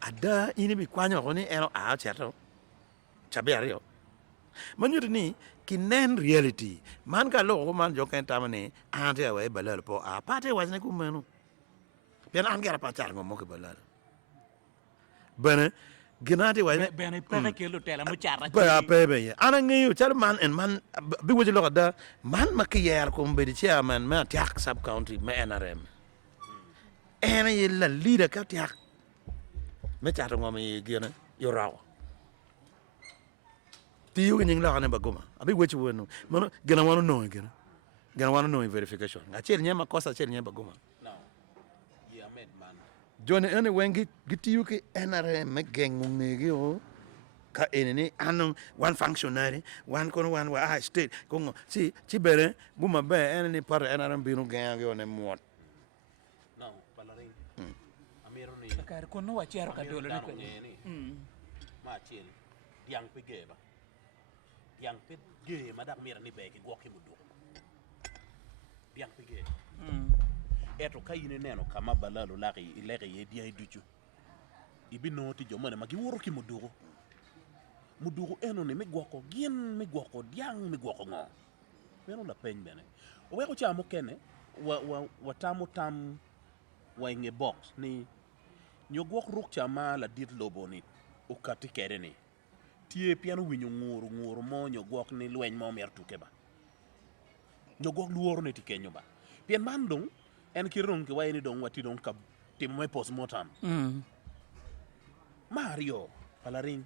ada ini bi kwanyo ko ni ero a chato chabe ario manyuri ni kinen reality man ka lo ko man jo ken tamane ante wa balal po a pate wa ne ku menu ben an gara pacar ngom ko balal bene ginati wa bene pere ke lo tela mo charra ba pebe ana ngi chal man en man bi woji lo da man makiyer ko mbedi chairman ma tiak sub county ma NRM ena yella leader ka tiak me chato ngom yi gena yo raw ti yu ngi la ne bagoma abi wochi wono mono gena wano no verification ngachel nyema kosa chel nyema bagoma John ene wengi gitiyu ki NRM me gengu ngegi o ka enene anon one functionary one kono one wa state kongo si bere buma be enene par NRM binu gengi o ne muot no palaring amiro ni kar kono wachere ka dolo ne ko ma chiel diang pige ba diang pit ge madak mira ni be ki goki mudu diang pige eto kayine neno kama balalo laki ileke ye dia iduchu ibino ti jomane magi woro ki mudugo eno ne migwoko gien migwoko diang migwoko ngo meno la peny bene owe ko chamo kene wa tam wa nge box ni nyogwok ruk chama la dit lobo ni ukati kere ni tie piano winyo nguru mo nyogwok ni lweny mo mer tuke ba nyogwok luoro ne tikenyo ba pien mandong en kirung ki wayni dong wati dong kab timo me postmortem Mario palaring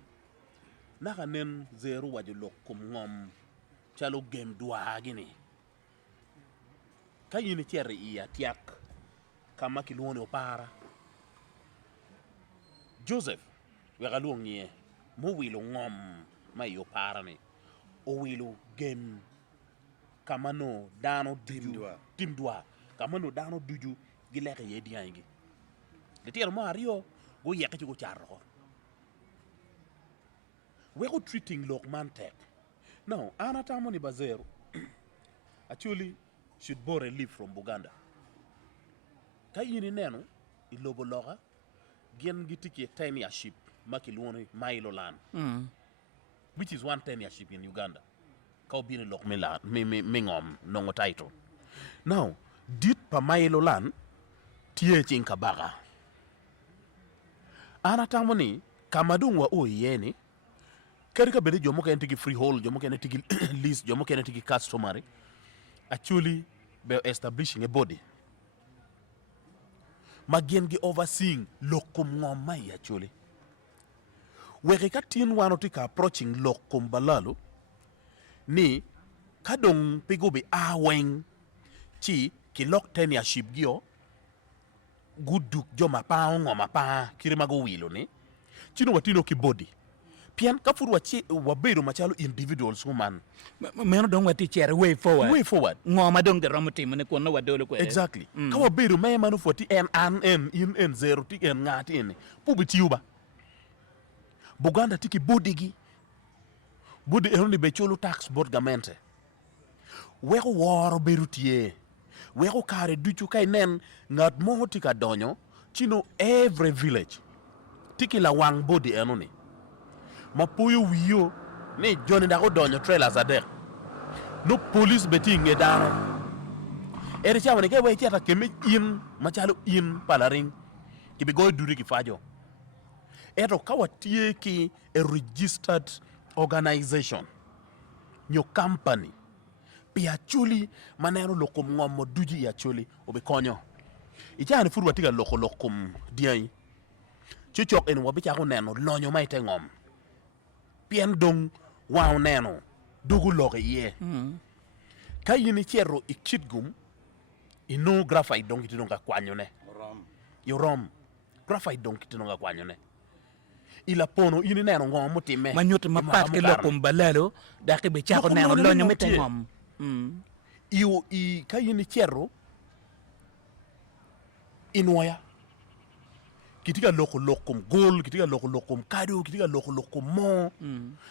naka nen zero wajulok kum ngom chalo game dua gini kayini tiare iya tiak kama kilwone opara Joseph wegaluong nie mo wilo ngom may opara ni o wilo game kamano dano timdwa kamano dano duju gi leke ye diangi le tier mo ario go yeke go charro we go treating lok man tek now ana tamoni bazero actually should bore a leave from Buganda kayini neno ilobo loga gen gitiki 10 year ship makilwoni Milo land which is one 10 year ship in Uganda ka obine lok milan mingom nongo title now dit pa Milo land tie chinka baga ana tamoni kamadung wa oyeni kerika bede jomo ken tigi freehold jomo ken tigi lease jomo ken tigi customary actually be establishing a body magien gi overseeing lokum ngomai actually weke ka tin wano tika approaching lokum balalo ni kadong pigo be aweng chi ki lok 10 ya ship gio guduk joma pa ngoma pa kirimago wilo ni chino watino ki body pian ka furu wabedo machalo individuals human meno dong wati chere way forward ngoma dong de romuti mene kono wadolo ko exactly ka wabedo me manu foti en zero ti en ngati en pubi tiuba Buganda tiki body eroni be cholo tax board gamente weko woro berutie weko kare duchu kai nen ngat mo tika donyo chino every village tiki la wang body enoni mapuyo wiyo ni Johnny Dago donyo trailers adek no police beting edano ere chawo ne ke we chata keme in machalo in palaring kibi go duri ki fajo eto kawatie ki a registered organization your company pia chuli manero lokum ngomo duji ya chuli obe konyo ichani furu watiga lokum diai chichok en wabicha ko neno lonyo maite ngom pien dong wow neno dugu loge ye kayini chero ikitgum ino graphite dong kitinonga kwanyone rom graphite dong kitinonga kwanyone ila pono ini neno ngom time manyut mapat ke lokum balalo dake be chako neno lonyo mete ngom iyo kayini chero inwaya kitiga lokum gol kitiga lokum kado kitiga lokum mo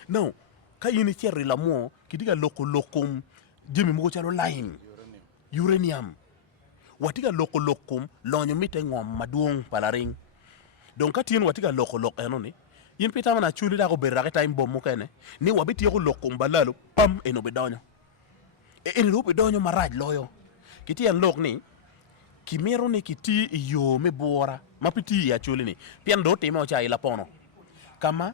no kayini chero la mo kitiga lokum jimi mo chalo line uranium watiga lokum lonyo mite ngom maduong palaring donc katien watiga enoni yin pita mana chuli da ko berra time bom mo kene ni wabiti ko lokum balalo pam eno be donyo eno lo be donyo maraj loyo kitien lok ni kimero ni kiti yo me bora mapiti ya chuli ni pian do timo cha ila pono kama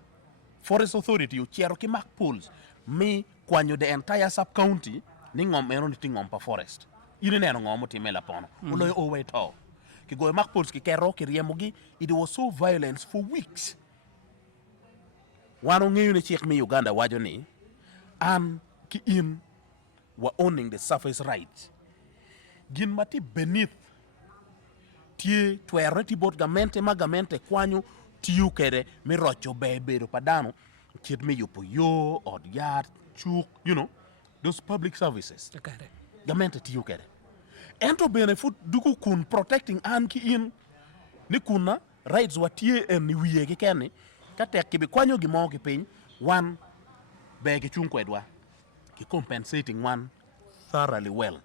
forest authority yo chero ki mark pools me kwanyo the entire sub county ni ngom eno ni tingom pa forest ine neno ngom timela pono uloyo owe to ki go mark pools ki kero ki riemogi it was so violence for weeks wano ngeyo ne chik mi Uganda wajo ni an ki in wa owning the surface rights gin mati beneath tie twereti bot gamente kwanyo tiyu kere mi rocho bebedo padano kit mi yupo yo od yard chuk you know those public services gamente tiyu kere ento benefit duku kun protecting an ki in ni kuna rights wa tie en wiye ki kene katek ki bi kwanyo gi mo ki piny one be ki chung kwedwa ki compensating one thoroughly well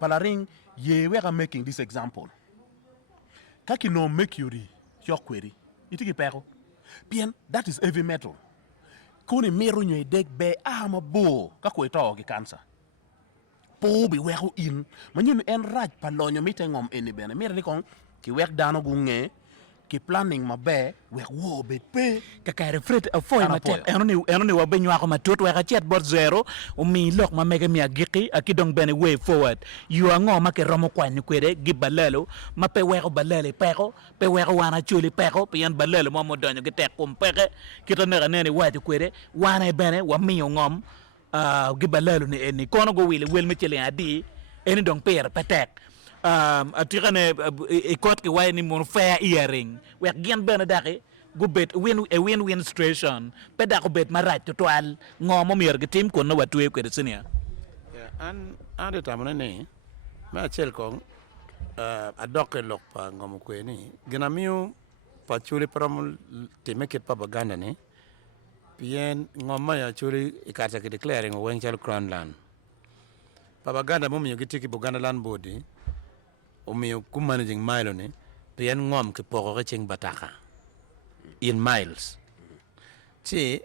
palaring ye we are making this example kaki no make yuri yokweri itiki peko pien that is heavy metal kuni miru nyoy dek be ama bo ka ko ito gi cancer po bi weko in manyun en raj palonyo mitengom eni bene mir ni kon ki wek dano gunge ki planning mabe wek wo be pe kakare fret afoy matek enoni wabenywa ko matut weka chet bot zero umi lok ma mega mi agiki akidong bene way forward you ango make romo kwani kwere gibalelo mape weko balele peko pe weko wana chuli peko pe yan balelo mo modonyo gitek kum peke kitonera nene wati kwere wana bene wa miyo ngom gibalelo ni eni kono go wile wel mechele adi eni dong per patek atikane ikot ki way ni mon fair hearing we gen ben dake go bet win situation peda ko bet marat to toal ngomo mier ge tim ko no watwe ko de senia an de tamone ni ma achel kong adoke lok pa ngom kwe ni gina miu pa chuli pram time ket propaganda ni pien ngom ma ya chuli ikata ke declaring wen chal crown land propaganda mo miyo gitiki Buganda land board o miyo ku managing mile ni pien ngom ke poko ke ching bataka in miles ti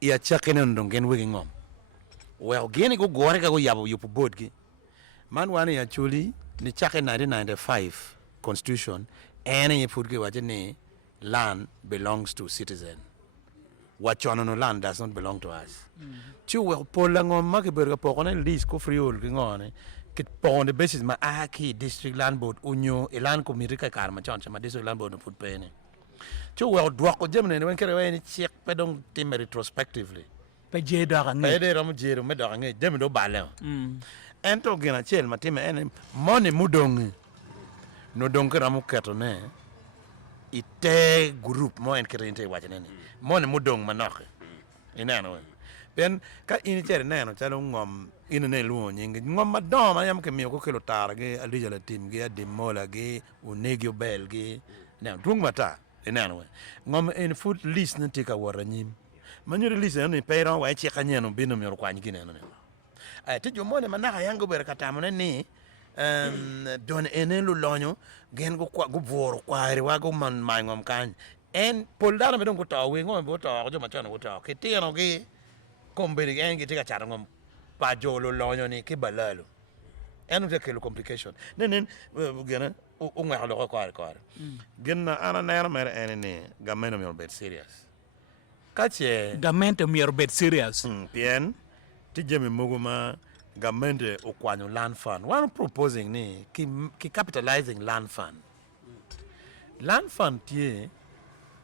ya chakene ndongen wigi ngom well gini go gore ka go yabo yupu board gi man wani ya chuli ni chake 1995 constitution any put gi wajeni land belongs to citizen what chono land does not belong to us chu well polangom ma ke berga pokone list ko friol gi ngone kit pon the basis ma aki district land board unyo elan committee ka karma chon ma district land board put pene chu well dwa ko jemne ne wen kere wen check pedong tim retrospectively pe je da ga pe de ram jero me da nge dem do bale ento gina chel matime en money mudong no dong kera mu keto ne ite group mo en kere inte wachene ne money mudong manoke inano ben ka initere neno chalo ngom ine ne luo nyingi ngom madoma yam ke miyo ko kelo tar ge alija la tim ge adimola ge unegio bel ge na dung mata inano ngom en food list ne tika waranyim manyuri list ne peyron wa chi kanyeno bino mi kwa nyigine no ti jomone manaka yango ber katamone ni don enelu lonyo gen go kwa go boro kwa ri wa go man mangom kan en poldara me don go tawe ngom bo taw jo machano go taw ke tieno gi komberi en gi tika charo ngom pa jolo lonyo ni ke balalo en de kelo complication nen gena o ngwa lo ko ko genna ana nera mer en ni gameno mi bet serious kache gamente mi bet serious bien ti jemi mogoma gamente o kwanyo land fund one proposing ni ki capitalizing land fund tie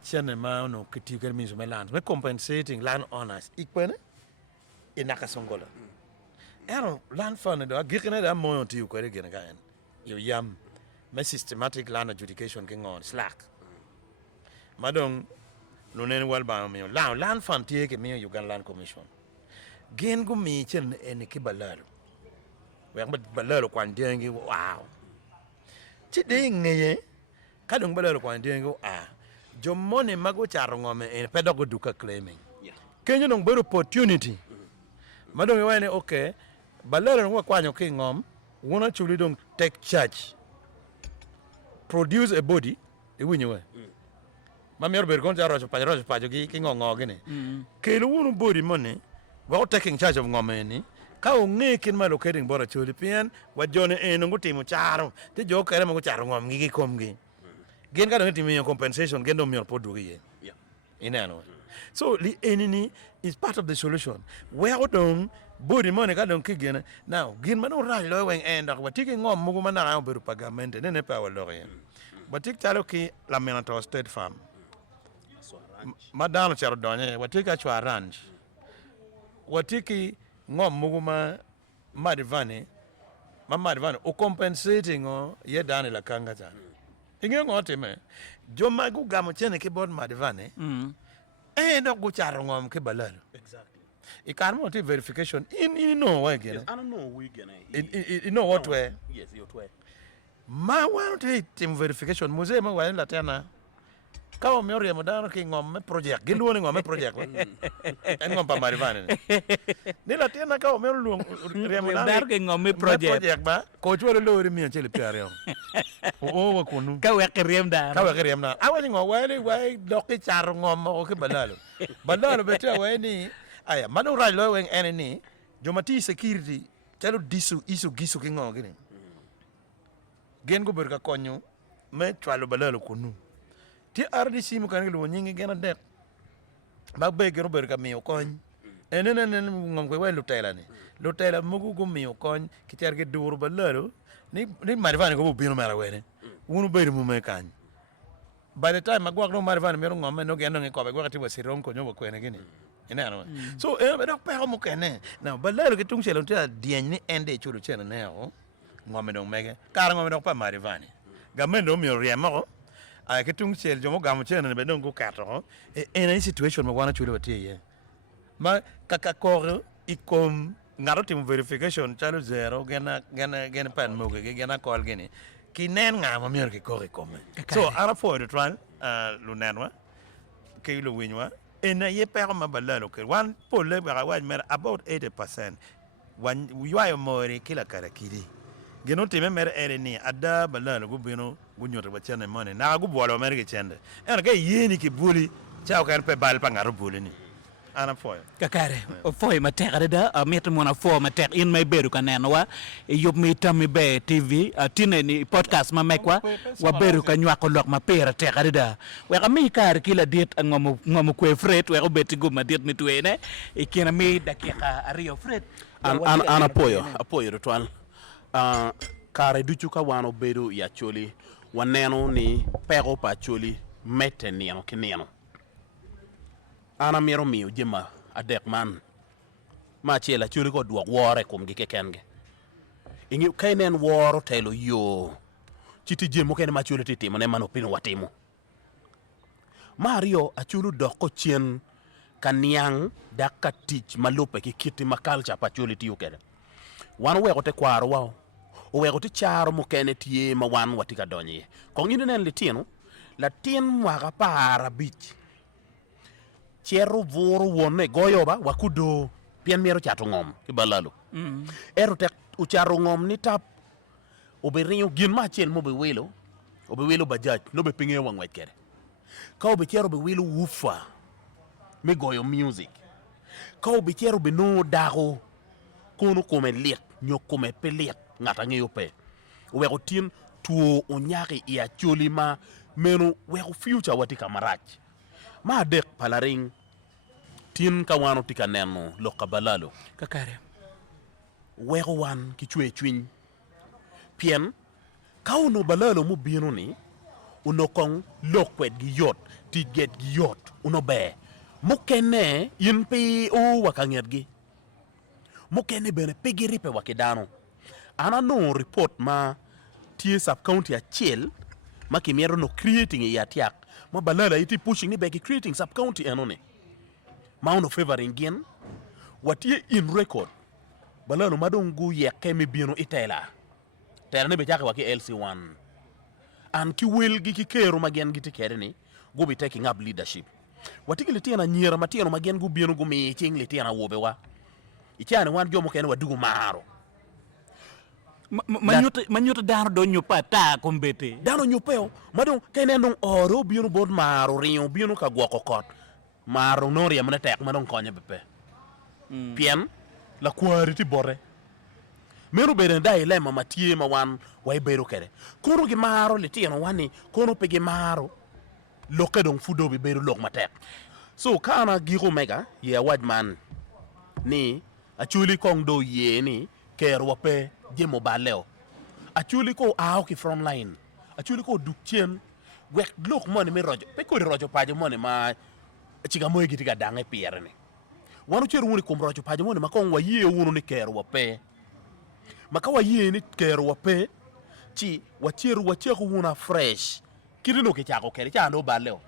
chene ma no kitiker miso me land me compensating land owners ikpene inaka songola ero land fund do gikene da moyo ti ko re gena gaen yo yam me systematic land adjudication ke ngon slack madong no nen wal ba mi land fund tie ke mi Uganda Land Commission gen go mi chen en ki balalo we ngba balalo kwan dengi wow ti de ngeye ka dong balalo kwan dengi jo money mago charo ngome en pedogo duka claiming kenyo nong better opportunity madong wene okay balalo ngwa kwanyo ki ngom wona chuli dong take charge produce a body e winyo ma mi orber kon jaro pa gi ki ngongo gine kelo wonu body money wa taking charge of ngomeni ka o nge kin ma locating bora chuli pien wa jone en ngo timo charo te jo kere mo charo ngom gi komgi gen ka do timo compensation gen do mi podu gi inano so the enemy is part of the solution where don body money ka don kigena now gin mano ra lo wen end wa tiki ngom mo ma na beru pagamente ne pa wa lo yen but tik talo ki la menato state farm madano charo donye wa tika chwa ranch watiki ngom muguma madivane o compensating o ye dani la kanga ta inge ngote me joma gu gamo chene ke bod madivane do gu charo ngom ke balalo Exactly. I can't want verification in no way again. Yes, I don't know we gonna. You know what way Yes, you way. ma want team verification muse ma wa la tena ka o miori mo dano ki ngom project gi luoni ngom project en ngom pa marivane ni la tena ka o miori luon remo na dar ke ngom project ba ko chwelo lo ri mi chele piare o wa kunu ka we krem dar ka wa krem na awani ngom wa dokki char ngom o ke balalo bete wa ni aya manu ra lo wen eneni jomati security chalo isu gisu ki ngom gini gen go berka konyo me chwalo balalo kunu ti RDC mo kan lo nyingi gena det ba be gero berka mi okon enenen ngom ko we lutela mugu go mi okon ki terge dur balalo ni marivane go bino mara wene unu be mu me kan by the time magwa no marivane mero ngom no geno ngi ko be gwati wasirom ko nyobo kwene gini ina no so be dok pe mo kene na balalo ke tung chelo ta dien ni ende chulu cheno ne o ngom no mege kar ngom dok pa marivane gamendo mi riemo a ke tung chel jomo gamo chene be don go kato in a situation mo wana chulu tie ye ma kaka koro ikom ngaro tim verification chalo zero gena pan moge gena call gini ki nen nga ma mier ki ko come so ara for the trial lu nenwa ke lu winwa ena ye per ma balalo ke one pole ba wa mer about 80% wan yuayo mori kila karakiri geno time mer ni ada balalo go bino gunyoto ba chene mone na go bolo mer ke chende en ke yeni ki buli chao kan pe bal pa ngaro buli ni ana foy kakare o foy ma tek ada met mo na fo ma tek in may beru ka neno wa yob mi tammi be tv tine ni podcast ma mekwa wa beru ka nywa ko lok ma pera tek ada we ka mi kar kila diet ngom ko fret we ko beti go ma diet mi tuene e kina mi dakika ario fret an apoyo ritual kare duchu ka wano beru ya choli waneno ni pero pa choli mete niano kineno ana miro miyo jema adek man ma chela chuli ko duok wore kum gi kekenge ingi kainen woro telo yo chiti jemo kene ma chuli titimo ne mano pino watimo mario achulu doko chien kaniang dakka tich malupe ki kiti makalcha pa chuli tiyo kede wan wego te kwaro wao o wego te charo mo kene tie ma wan watika donye ko ngine nen litino latin mwaga para bich chero voro wone goyo ba wakudo pien miero chato ngom kibalalo ero tek ucharo ngom ni tap oberinyo gin ma chen mo be welo bajaj no be pinge wangwet kere ka obe chero be welo ufa me goyo music ka obe chero be no dago kono kome liet nyokome peliet ngata ngeyo pe wego tin tuo onyaki ya choli ma meno wego future watika marach ma dek palaring tin ka wano tika neno lo kabalalo kakare wego wan ki chwe chwiny pien ka uno balalo mu bino ni uno kong lokwet gi yot ti get gi yot uno be mukene yin pe o wakanget gi mukene bene pigiri pe wakidano ana no report ma tie sub county achiel ma kimiero no creating ya tiak ma balala iti pushing ni begi creating sub county enone ma uno favoring gen watie in record balalo madongu ye kemi bino itela tera ne be jake waki LC1 an ki wel gi ki kero magen gi tikere ni go be taking up leadership watiki litiana nyira matiano magen gu bino gu mi ching litiana wobe wa ichane wan jomo kene wadugu maro manyuta dano do nyupa ta kombete dano nyupeo madong kene nong oro bino bod maro rinyo bino ka gwoko kot maro noria mane tek madong konye bepe pien la kwari ti bore mero bere dai lema matie ma wan wai bero kere kono gi maro le tieno wani kono pege maro loke dong fudo bi bero lok matek so kana giro mega ye wajman ni achuli kong do ye ni ker wape jemo baleo achuli ko ao ki from line achuli ko dukchen wek lok mone mi rojo pe ko rojo paje mone ma chiga moy gitiga dange pierre ni wanu cheru woni kum rojo paje mone ma kon wa ye wonu ni ker wape maka wa ye ni ker wape chi wa cheru wuna fresh kirino ke chako kere cha ndo baleo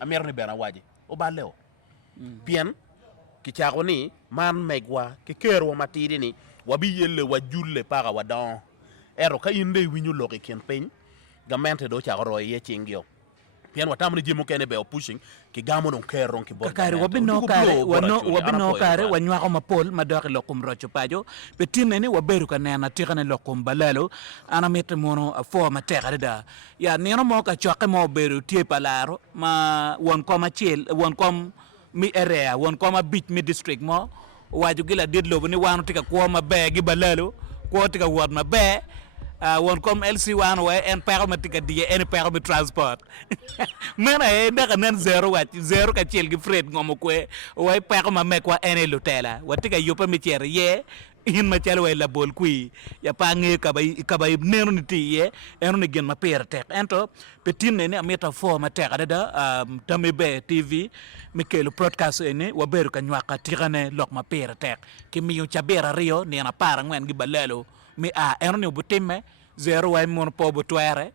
amer ni bena waje o baleo bien ki chako ni man megwa ki kero matiri ni wabi yelle wajulle para wadon ero ka inde winyu loke ken pen gamente do chako roye ye chingyo pian watamni jimo kene be pushing ki gamo non kero ki bor kakare wabino kare wanywa ko mapol madok lokum rocho pajo petine ni waberu kanena tikane lokum balalo ana mete mono fo mateka da ya neno mo ka choke mo beru tie palaro ma won ko machil won kom mi area won ko ma beach mi district mo waju gila didlo ni wanu tika ko ma be gi balalo ko tika wad ma be won kom LC1 way en permettre die en permet transport mena e ndaka nan zero ka chel gi fred ngomo ko way perma me ko en lutela watika yopa mi cher ye in ma chel way la bol kui ya pa nge ka bay nenu ni ti ye enu ni gen ma per tek ento petin ne ameta fo ma tek da tammi be tv mi kelo broadcast ene wa beru ka nyaka tirane lok ma per tek ki mi yo chabera rio ne na para ngwen gi balelo mi enu ni butimme zero way mon po bo twere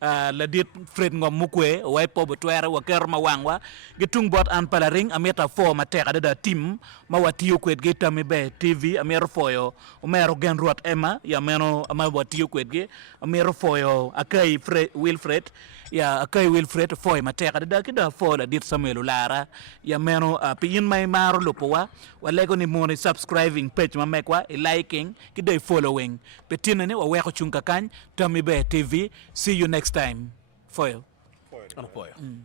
la dit Fred ngom mukwe wai po butwere wa ker ma wangwa gitung bot an palaring ameta fo ma teka da tim ma watiyo kwet ge tami be TV amero foyo umero gen ruat ema ya meno ama watiyo kwet ge amero foyo akai Wilfred ya akai Wilfred foy ma teka da kida fo la dit Samuel Lara ya meno piyin mai maro lopowa walego ni mo ni subscribing page ma mekwa liking kida following petina ni wa weko chunka kan tami be TV see you next time foyo Ano po yun?